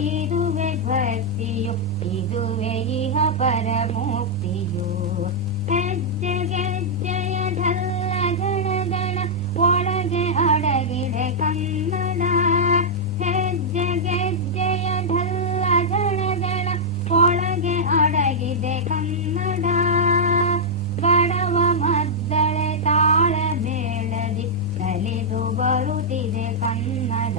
ಇದುವೆ ಭಕ್ತಿಯು, ಇದುವೆ ಇಹ ಪರ ಮುಕ್ತಿಯು. ಹೆಜ್ಜೆ ಗೆಜ್ಜೆಯ ಢಲ್ಲ ಗಣ ಗಣ ಒಳಗೆ ಅಡಗಿದೆ ಕನ್ನಡ. ಹೆಜ್ಜೆ ಗೆಜ್ಜೆಯ ಢಲ್ಲ ಗಣ ಗಣ ಒಳಗೆ ಅಡಗಿದೆ ಕನ್ನಡ. ಬಡವ ಮದ್ದಳೆ ತಾಳ ಮೇಳದಿ ನಲಿದು ಬರುತ್ತಿದೆ ಕನ್ನಡ.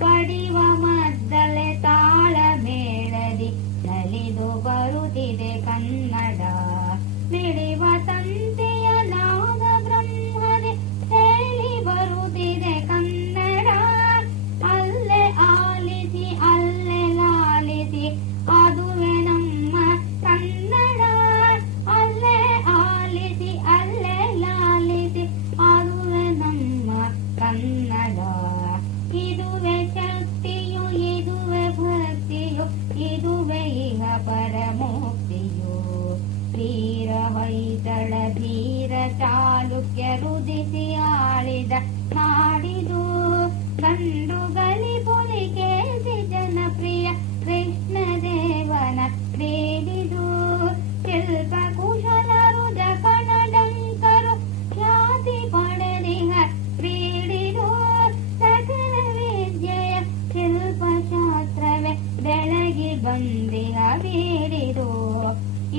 ಬಡಿವ ಮದ್ದಳೆ ತಾಳ ಮೇಳದಿ ನಲಿದು ಬರುತ್ತಿದೆ ಕನ್ನಡ. ಮಿಡಿವ ತಂತಿಯ ನಾದ ಬ್ರಹ್ಮದೆ ಹೇಳಿ ಬರುತ್ತಿದೆ ಕನ್ನಡ. ಅಲ್ಲೇ ಆಲಿಸಿ ಅಲ್ಲೇ ಲಾಲಿಸಿ ಅದುವೆ ನಮ್ಮ ಕನ್ನಡ. ಅಲ್ಲೇ ಆಲಿಸಿ ಅಲ್ಲೇ ಲಾಲಿಸಿ ಅದುವೆ ನಮ್ಮ ಕನ್ನಡ. ಇದುವೆ ಶಕ್ತಿಯು, ಇದುವೆ ಭಕ್ತಿಯು, ಇದುವೆ ಇಹ ಪರ ಮುಕ್ತಿಯು. ವೀರ ಹೊಯ್ಸಳ ಧೀರ ಚಾಲುಕ್ಯ ರುದಿಸಿ ಆಳಿದ ನಾಡಿದು. ಗಂಡು ಗಲಿ ಪುಲಿ ಕೇಸಿ ಜನಪ್ರಿಯ ಕೃಷ್ಣ ದೇವನ ಬೇಡಿದು. ಶಿಲ್ಪ ಕುಶಲರು ಜಕಣಡಂಕರು ಖ್ಯಾತಿ ಪಡೆದಿಹ ಬೀಡಿದು. ಸಕಲ ವಿದ್ಯೆಯ ಶಿಲ್ಪಶಾಸ್ತ್ರವೇ ಬೆಳಗಿ ಬಂದಿಹ ಬೀಡಿದು.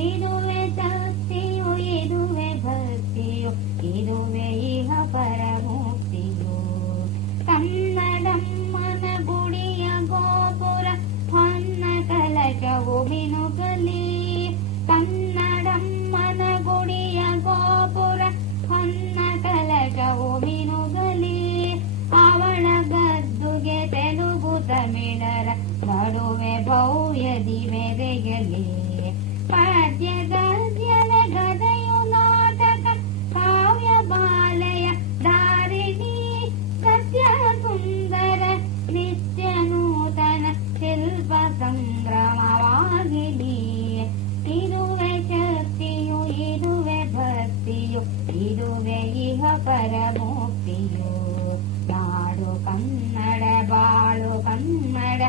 ಇದುವೆ ಶಕ್ತಿಯು, ಇದುವೆ ಭಕ್ತಿಯು, ಇದುವೆ ಇಹ ಪರ ಮುಕ್ತಿಯು. ಕನ್ನಡಮ್ಮನ ಗುಡಿಯ ಗೋಪುರ ಹೊನ್ನ ಕಲಶವು ಮಿನುಗಲಿ. ಕನ್ನಡಮ್ಮನ ಗುಡಿಯ ಗೋಪುರ ಹೊನ್ನ ಕಲಶವು ಮಿನುಗಲಿ. ಅವಳ ಗದ್ದುಗೆ ತೆಲುಗು ತಮಿಳರ ನಡುವೆ ಭವ್ಯದಿ ಮೆರೆಯಲಿ. ಪದ್ಯ ಗದ್ಯದ ಗದೆಯು ನಾಟಕ ಕಾವ್ಯ ಬಾಲೆಯ ಧಾರಿಣಿ. ಸತ್ಯ ಸುಂದರ ನಿತ್ಯ ನೂತನ ಶಿಲ್ಪ ಸಂಗ್ರಮವಾಗಿಲಿ. ಇದುವೆ ಶಕ್ತಿಯು, ಇದುವೆ ಭಕ್ತಿಯು, ಇದುವೆ ಇಹ ಪರ ಮುಕ್ತಿಯು. ನಾಡು ಕನ್ನಡ ಬಾಳು ಕನ್ನಡ